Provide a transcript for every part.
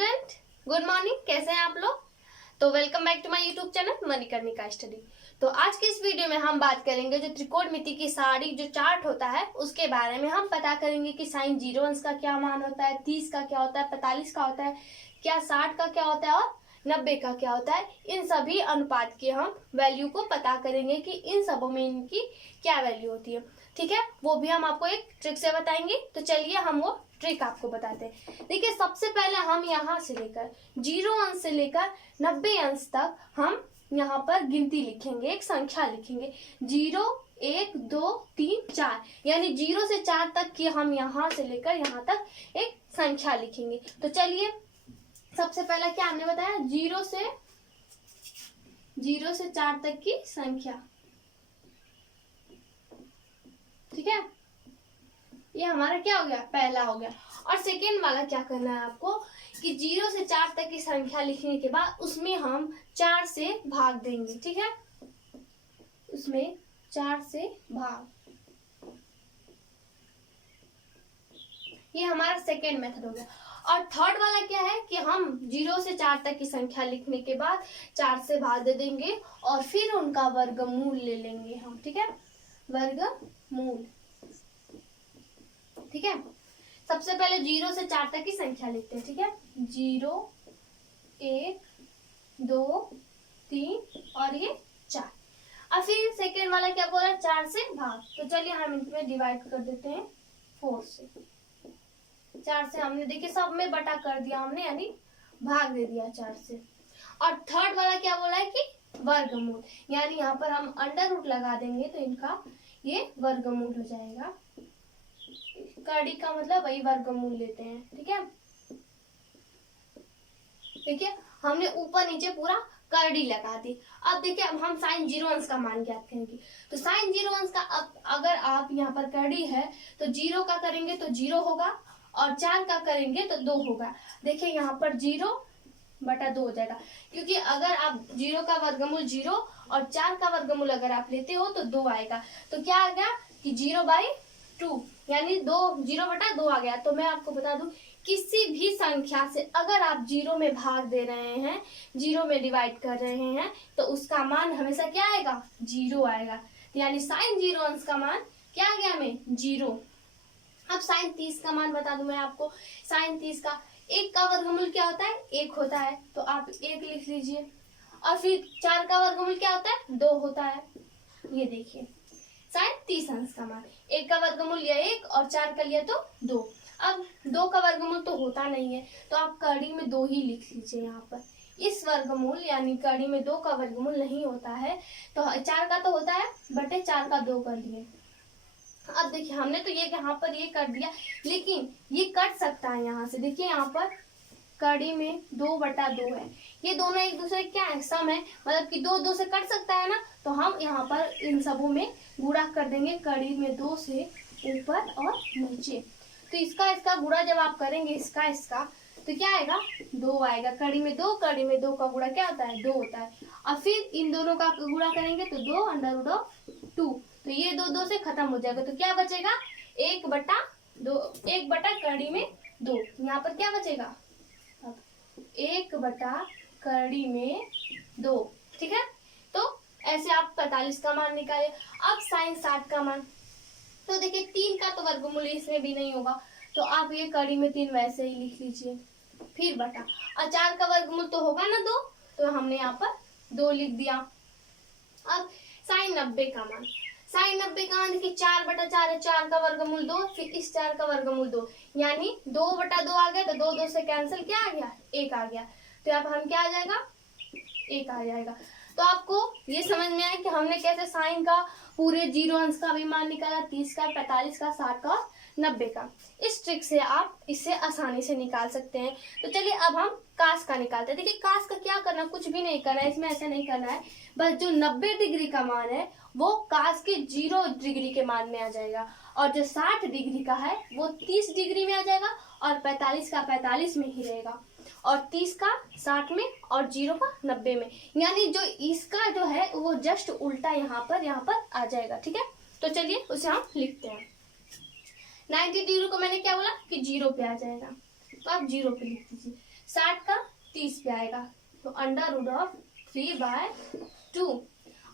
Student, good morning. कैसे हैं आप लोग? तो welcome back to my YouTube channel Manikarnika study. तो आज की इस वीडियो में हम बात करेंगे जो त्रिकोणमिति की सारी जो चार्ट होता है उसके बारे में। हम पता करेंगे कि साइन 0 अंश का क्या मान होता है, 30 का क्या होता है, 45 का होता है, क्या 60 का क्या होता है और 90 का क्या होता है। इन सभी अनुपात के हम वैल्यू को पता करेंगे कि इन सबों में इनकी क्या वैल्यू होती है। ठीक है, वो भी हम आपको एक ट्रिक से बताएंगे। तो चलिए हम वो ट्रिक आपको बताते हैं। देखिए, सबसे पहले हम यहाँ से लेकर 0 अंश से लेकर 90 अंश तक हम यहाँ पर गिनती लिखेंगे, एक संख्या लिखेंगे 0 1 2 3 4, यानी 0 से 4 तक की हम यहाँ से लेकर यहाँ तक एक संख्या लिखेंगे। तो चलिए, सबसे पहला क्या हमने बताया, 0 से 4 तक की संख्या। ठीक है, ये हमारा क्या हो गया, पहला हो गया। और सेकेंड वाला क्या करना है आपको कि 0 से 4 तक की संख्या लिखने के बाद उसमें हम 4 से भाग देंगे। ठीक है, उसमें 4 से भाग, ये हमारा सेकेंड मेथड हो गया। और थर्ड वाला क्या है कि हम 0 से 4 तक की संख्या लिखने के बाद 4 से भाग दे देंगे और फिर उनका वर्गमूल ले लेंगे हम। ठीक है, वर्गमूल। ठीक है, सबसे पहले 0 से 4 तक की संख्या लिखते हैं। ठीक है, 0 1 2 3 और ये 4। और फिर सेकेंड वाला क्या बोला, 4 से भाग। तो चलिए हम इसमें डिवाइड कर देते हैं 4 से। 4 से हमने देखिए सब में बटा कर दिया हमने, यानी भाग दे दिया 4 से। और थर्ड वाला क्या बोला है कि वर्गमूल, यानी यहाँ पर हम अंडर रूट लगा देंगे तो इनका ये वर्गमूल हो जाएगा। कड़ी का मतलब वही वर्गमूल लेते हैं। ठीक है, देखिए हमने ऊपर नीचे पूरा करड़ी लगा दी। अब देखिए, अब हम साइन 0 अंश का मान ज्ञात करेंगे। तो साइन 0 अंश का अब अगर आप यहाँ पर करड़ी है तो 0 का करेंगे तो 0 होगा और 4 का करेंगे तो 2 होगा। देखिए यहाँ पर 0/2 हो जाएगा, क्योंकि अगर आप 0 का वर्गमूल 0 और 4 का वर्गमूल अगर आप लेते हो तो 2 आएगा। तो क्या आ गया कि 0/2, यानी 0/2 आ गया। तो मैं आपको बता दूं, किसी भी संख्या से अगर आप 0 में भाग दे रहे हैं, 0 में डिवाइड कर रहे हैं, तो उसका मान हमेशा क्या आएगा, 0 आएगा। तो यानी साइन 0 अंश का मान क्या आ गया हमें, 0। अब साइन 30 का मान बता दूं मैं आपको। साइन 30 का 1 का वर्गमूल क्या होता है, 1 होता है, तो आप 1 लिख लीजिए। और फिर 4 का वर्गमूल क्या होता है, 2 होता है। ये देखिए साइन 30 अंश का मान, 1 का वर्गमूल लिया 1 और 4 का लिया तो 2। अब 2 का वर्गमूल तो होता नहीं है, तो आप कड़ी में 2 ही लिख लीजिए यहाँ पर। इस वर्गमूल यानी कड़ी में 2 का वर्गमूल नहीं होता है, तो 4 का तो होता है, बटे 4 का 2 कर दिए। अब देखिए हमने तो ये यहाँ पर ये कर दिया, लेकिन ये कट सकता है यहाँ से। देखिए यहाँ पर कड़ी में 2/2 है, ये दोनों एक दूसरे क्या है, सम है, मतलब कि 2 2 से कट सकता है ना। तो हम यहाँ पर इन सबों में गुणा कर देंगे, कड़ी में 2 से ऊपर और नीचे। तो इसका गुणा जब आप करेंगे, इसका तो क्या आएगा, 2 आएगा। कड़ी में 2 का गुणा क्या होता है, 2 होता है। और फिर इन दोनों का गुणा करेंगे तो 2√2। तो ये 2 2 से खत्म हो जाएगा। तो क्या बचेगा, 1/2, 1 कड़ी में 2। यहाँ पर क्या बचेगा, 1/कड़ी में 2। ठीक है, तो ऐसे आप 45 का मान निकाले। अब साइन 60 का मान, तो देखिए 3 का तो वर्गमूल इसमें भी नहीं होगा, तो आप ये कड़ी में 3 वैसे ही लिख लीजिए, फिर बटा। और 4 का वर्गमूल तो होगा ना 2, तो हमने यहाँ पर 2 लिख दिया। अब साइन 90 का मान, साइन 90 का मान देखिए 4/4 है, 4 का वर्गमूल 2, फिर इस 4 का वर्गमूल 2, यानी 2/2 आ गया। तो 2 2 से कैंसिल क्या आ गया, 1 आ गया। तो अब हम क्या आ जाएगा, 1 आ जाएगा। तो आपको ये समझ में आया कि हमने कैसे साइन का पूरे 0 अंश का भी मान निकाला, 30 का, 45 का, 60 का, 90 का। इस ट्रिक से आप इसे आसानी से निकाल सकते हैं। तो चलिए अब हम कास का निकालते हैं। देखिए कास का क्या करना, कुछ भी नहीं करना है इसमें, ऐसा नहीं करना है। बस जो 90 डिग्री का मान है वो कास के 0 डिग्री के मान में आ जाएगा, और जो 60 डिग्री का है वो 30 डिग्री में आ जाएगा, और 45 का 45 में ही रहेगा, और 30 का 60 में, और 0 का 90 में। यानी जो इसका जो है वो जस्ट उल्टा यहाँ पर आ जाएगा। ठीक है, तो चलिए उसे हम लिखते हैं। 90 डिग्री को मैंने क्या बोला कि 0 पे आ जाएगा, तो आप 0 पे लिख दीजिए। 60 का 30 पे आएगा, तो √3/2।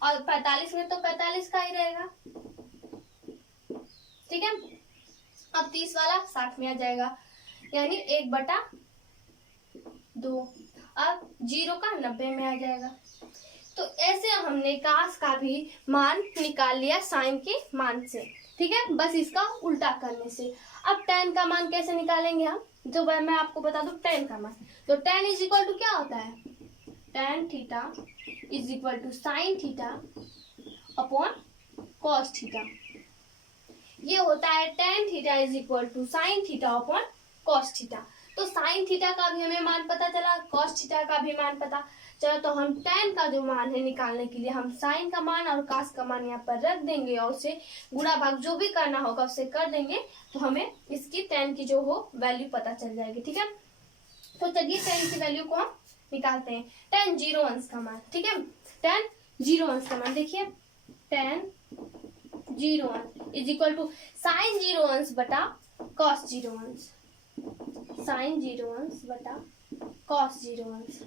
और 45 में तो 45 का ही रहेगा, ठीक है। अब 30 वाला 60 में आ जाएगा, यानी 1/2। अब 0 का 90 में आ जाएगा। तो ऐसे हमने काश का भी मान निकाल लिया साइन के मान से, ठीक है, बस इसका उल्टा करने से। अब tan का मान कैसे निकालेंगे हम, तो मैं आपको बता दूं tan का मान। तो tan इज इक्वल टू क्या होता है, tan theta is equal to sine theta upon cos theta. ये होता है tan theta is equal to sine theta upon cos theta. तो साइन थीटा का भी हमें मान पता चला, कॉस थीटा का भी मान पता चलो। तो हम tan का जो मान है निकालने के लिए हम साइन का मान और cos का मान यहाँ पर रख देंगे और उसे गुणा भाग जो भी करना होगा उससे कर देंगे, तो हमें इसकी tan की जो हो वैल्यू पता चल जाएगी, ठीक है। तो चलिए tan की वैल्यू को हम निकालते हैं। tan 0 अंश का मान, ठीक है, tan 0 अंश का मान देखिए, tan 0 अंश इज इक्वल टू साइन 0 अंश बटा cos 0 अंश, साइन 0 अंश बटा cos 0 अंश।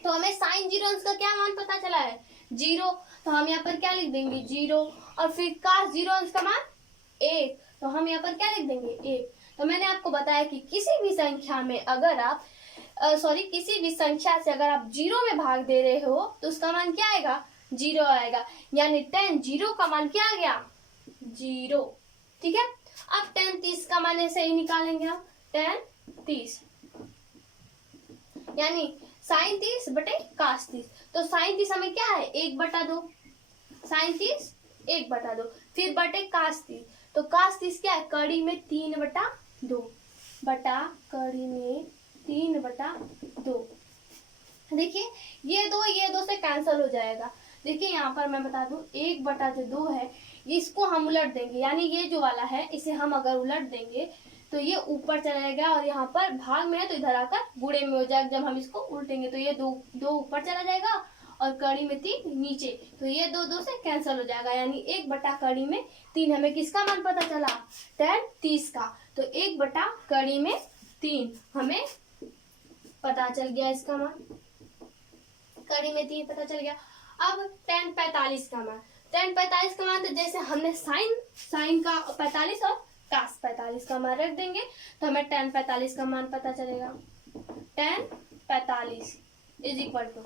तो हमें साइन 0 अंश का क्या मान पता चला है, 0। तो हम यहाँ पर क्या लिख देंगे, 0। और फिर cos 0 अंश का मान 1, तो हम यहाँ पर क्या लिख देंगे, 1। तो मैंने आपको बताया कि किसी भी संख्या में अगर आप किसी भी संख्या से अगर आप 0 में भाग दे रहे हो तो उसका मान क्या आएगा, 0 आएगा। यानी tan 0 का मान क्या आ गया, 0, ठीक है। अब tan 30 का मान ऐसे ही निकालेंगे हम, tan 30 यानी साइन 30 बटे cos 30। तो साइन 30 हमें क्या है, 1/2, साइन 30 1/2, फिर बटे cos 30। तो cos 30 क्या है, कड़ी में 3/2 बटा कड़ी में 3/2। देखिए ये दो से कैंसिल हो जाएगा। देखिए यहाँ पर मैं बता दूं 1/2 है, इसको हम उलट देंगे, यानी ये जो वाला है इसे हम अगर उलट देंगे तो ये ऊपर चला जाएगा और यहाँ पर भाग में है तो इधर आकर गुणे में हो जाएगा। जब हम इसको उल्टेंगे तो ये दो ऊपर चला जाएगा और कड़ी में 3 नीचे, तो ये दो से कैंसिल हो जाएगा, यानी 1/कड़ी में 3। हमें किसका मान पता चला, tan 30 का। तो 1/कड़ी में 3 हमें पता चल गया, इसका मान कड़ी में 3 पता चल गया। अब tan 45 का मान, tan 45 का मान तो जैसे हमने साइन का 45 और cos 45 का मान रख देंगे तो हमें tan 45 का मान पता चलेगा। tan 45 is equal to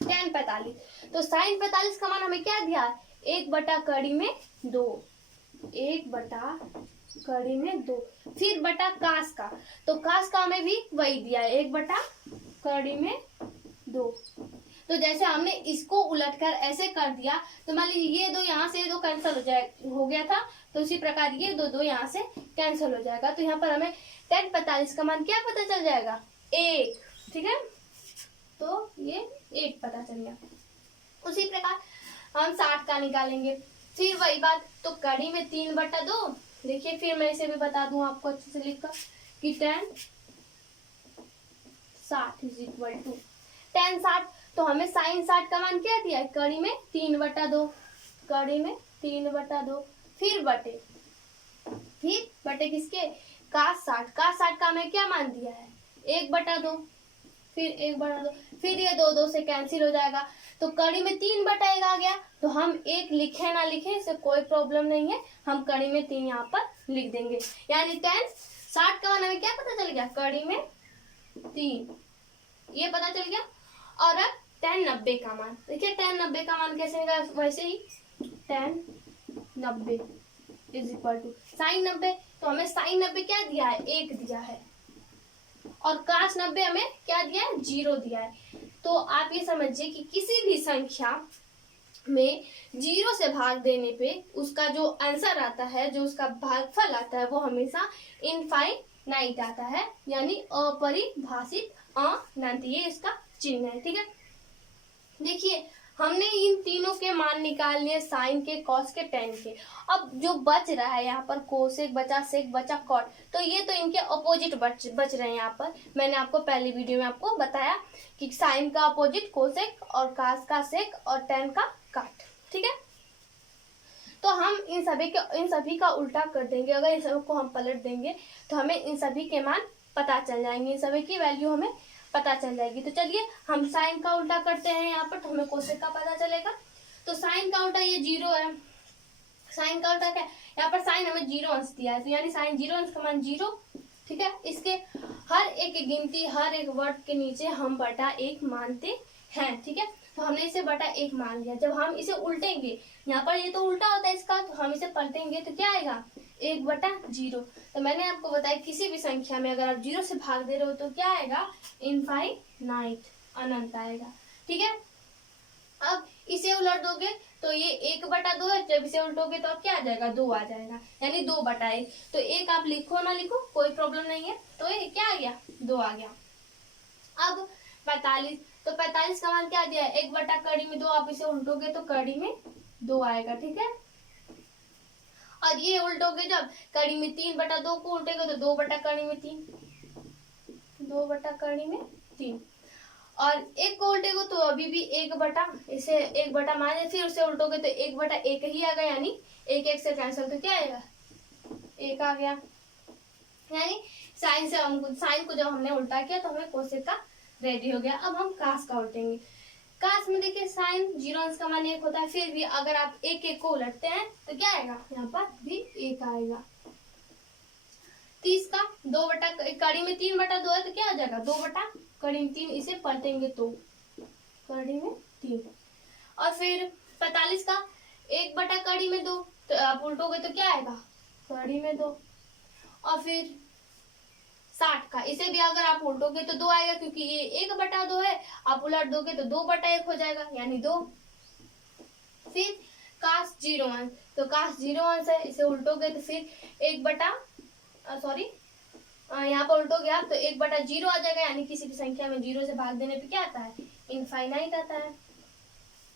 tan 45, तो साइन 45 का मान हमें क्या दिया, 1/कड़ी में 2, 1/कड़ी में 2, फिर बटा cos का, तो cos का हमें भी वही दिया है, 1/कड़ी में 2। तो जैसे हमने इसको उलटकर ऐसे कर दिया तो मान लीजिए ये दो यहाँ से दो कैंसिल हो गया था, तो उसी प्रकार ये दो यहाँ से कैंसिल हो जाएगा। तो यहाँ पर हमें tan 45 का मान क्या पता चल जाएगा, 1, ठीक है। तो ये 1 पता चल गया। उसी प्रकार हम 60 का निकालेंगे, फिर वही बात, तो कड़ी में 3/2। देखिए फिर मैं इसे भी बता दूं आपको अच्छे से लिखकर कि tan 60 is equal to tan 60, तो हमें साइन 60 का मान क्या दिया है, कड़ी में 3/2, कड़ी में 3/2, फिर बटे किसके, cos 60, cos 60 का हमें क्या मान दिया है, 1/2, फिर 1/2, फिर ये दो से कैंसिल हो जाएगा, तो कड़ी में 3/1 आ गया। तो हम 1 लिखे ना लिखे इससे कोई प्रॉब्लम नहीं है, हम कड़ी में 3 यहाँ पर लिख देंगे। यानी tan 60 का मान हमें क्या पता चल गया, कड़ी में 3, ये पता चल गया। और अब tan 90 का मान, देखिए tan 90 का मान कैसे निकाला, वैसे ही tan 90 is equal to sine 90, तो हमें साइन 90 क्या दिया है, 1 दिया है, और cos 90 हमें क्या दिया है, 0 दिया है। तो आप ये समझिए कि किसी भी संख्या में 0 से भाग देने पे उसका जो आंसर आता है, जो उसका भागफल आता है, वो हमेशा इनफाइनाइट आता है, यानी अपरिभाषित अनंत, ये इसका चिन्ह है, ठीक है। देखिए हमने इन तीनों के मान निकाल लिए, साइन के, कॉस के, टेन के। अब जो बच रहा है यहाँ पर कोसेक बचा, सेक बचा, कॉट, तो ये तो इनके अपोजिट बच रहे हैं। यहाँ पर मैंने आपको पहली वीडियो में आपको बताया कि साइन का अपोजिट कोसेक और कॉस का सेक और टेन का काट, ठीक है। तो हम इन सभी का उल्टा कर देंगे, अगर इन सबको हम पलट देंगे तो हमें इन सभी के मान पता चल जाएंगे, इन सभी की वैल्यू हमें पता चल जाएगी। तो चलिए हम साइन का उल्टा करते हैं यहाँ पर, तो हमें कोसेक का पता चलेगा। तो साइन का उल्टा ये 0 है, साइन का उल्टा क्या है, यहाँ पर साइन हमें 0 अंश दिया है, तो यानी साइन 0 अंश का मान 0, ठीक है। इसके हर एक गिनती, हर एक वर्ड के नीचे हम बटा 1 मानते हैं, ठीक है। तो हमने इसे बटा 1 मान लिया। जब हम इसे उल्टेंगे, यहाँ पर ये तो उल्टा होता है इसका, तो हम इसे पलटेंगे तो क्या आएगा, 1/0। तो मैंने आपको बताया किसी भी संख्या में अगर आप 0 से भाग दे रहे हो तो क्या आएगा, इनफाइनाइट, अनंत आएगा, ठीक है। अब इसे उलट दोगे तो ये 1/2 है, जब इसे उल्टोगे तो अब क्या आ जाएगा, 2 आ जाएगा, यानी 2/1। तो 1 आप लिखो ना लिखो कोई प्रॉब्लम नहीं है, तो ये क्या आ गया, 2 आ गया। अब 45, तो 45 का मान क्या दिया है, 1/2 आप इसे उल्टोगे तो कड़ी में 2 आएगा, ठीक है। और ये उल्टोगे जब कड़ी में 3/2 को उल्टेगे तो 2/3, 2/3, और 1 को उल्टेगे तो अभी भी 1/, माने फिर उसे उल्टोगे तो 1/1 ही आ गया, यानी 1 से कैंसिल, तो क्या आएगा, 1 आ गया। यानी साइन को जब हमने उल्टा किया तो हमें कोसेक का रेडी हो गया। अब हम कास का उल्टेंगे। कास में देखिए साइन 0 अंश का मान 1 होता है, फिर भी अगर आप 1 को उलटते हैं तो क्या आएगा, यहाँ पर भी 1 आएगा। 30 का कड़ी में 3/2 है, तो क्या आ जाएगा, 2/3, इसे पलटेंगे तो कड़ी में 3। और फिर 45 का 1/2, तो आप उल्टोगे तो क्या आएगा, कड़ी में 2। और फिर 60 का, इसे भी अगर आप उल्टोगे तो 2 आएगा, क्योंकि ये 1/2 है, आप उलट दोगे तो 2/1 हो जाएगा, यानी 2। फिर कास 0 अंश, तो कास 0 अंश है, इसे उल्टोगे तो फिर यहाँ पर उल्टोगे आप तो 1/0 आ जाएगा, यानी किसी भी संख्या में 0 से भाग देने पे क्या आता है, इनफाइनाइट आता है।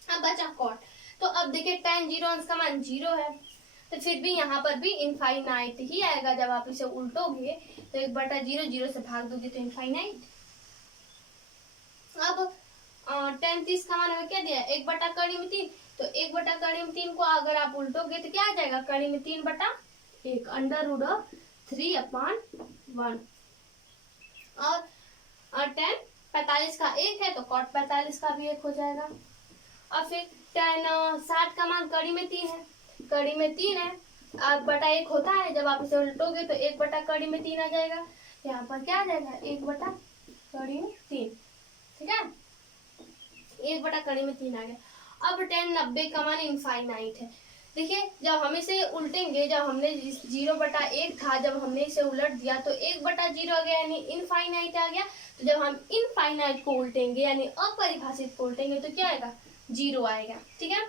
अब बचा कॉट, तो अब देखिए tan 0 अंश का मान 0 है, तो फिर भी यहाँ पर भी इनफाइनाइट ही आएगा। जब आप इसे उल्टोगे तो 1/0, 0 से भाग दोगे तो इनफाइनाइट। अब tan 30 का मान हमें क्या दिया है, 1/3, तो 1/3 को अगर आप उल्टोगे तो क्या आ जाएगा, कड़ी में 3/1, √3/1। और tan 45 का 1 है, तो cot 45 का भी 1 हो जाएगा। और फिर tan 60 का मान कड़ी में 3 है, कड़ी में 3 है, 1/1 होता है, जब आप इसे उल्टोगे तो 1/3 आ जाएगा, यहाँ पर क्या आ जाएगा, 1/3, ठीक है, 1/3 आ गया। अब tan 90 का मान इनफाइनाइट है। देखिए जब हम इसे उल्टेंगे, जब हमने 0/1 था, जब हमने इसे उलट दिया तो 1/0 आ गया, यानी इनफाइनाइट आ गया। तो जब हम इनफाइनाइट को उल्टेंगे, यानी अपरिभाषित को उल्टेंगे, तो क्या आएगा, 0 आएगा, ठीक है।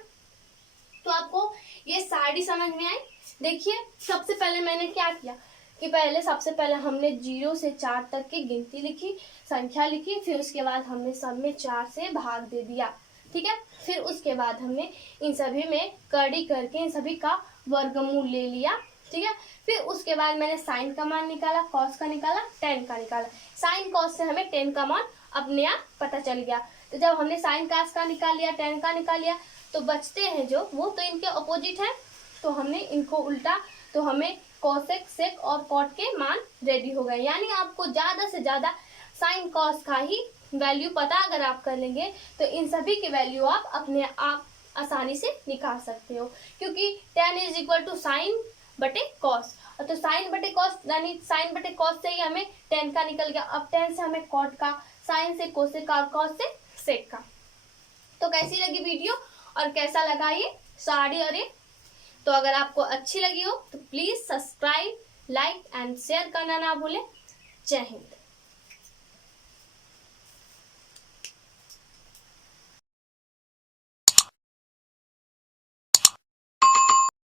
तो आपको ये सारी समझ में आई। देखिए सबसे पहले मैंने क्या किया कि सबसे पहले हमने 0 से 4 तक की गिनती लिखी, संख्या लिखी, फिर उसके बाद हमने सब में 4 से भाग दे दिया, ठीक है। फिर उसके बाद हमने इन सभी में कड़ी करके इन सभी का वर्गमूल ले लिया, ठीक है। फिर उसके बाद मैंने साइन का मान निकाला, कॉस का निकाला, tan का निकाला। साइन कॉस से हमें tan का मान अपने आप पता चल गया। तो जब हमने साइन कॉस का निकाल लिया, tan का निकाल लिया, तो बचते हैं जो वो तो इनके अपोजिट है, तो हमने इनको उल्टा, तो हमें कोसेक, सेक और कॉट के मान रेडी हो गए। यानी आपको ज्यादा से ज्यादा साइन कॉस का ही वैल्यू पता अगर आप कर लेंगे तो इन सभी की वैल्यू आप अपने आप आसानी से निकाल सकते हो, क्योंकि tan = साइन बटे कॉस। तो साइन बटे कॉस, यानी साइन बटे कॉस से ही हमें tan का निकल गया। अब tan से हमें कॉट का, साइन से कोसेक का और कॉस से सेक का। तो कैसी लगी वीडियो और कैसा लगा ये सारी अरे? तो अगर आपको अच्छी लगी हो तो please subscribe, like and share करना ना भूलें। जय हिंद।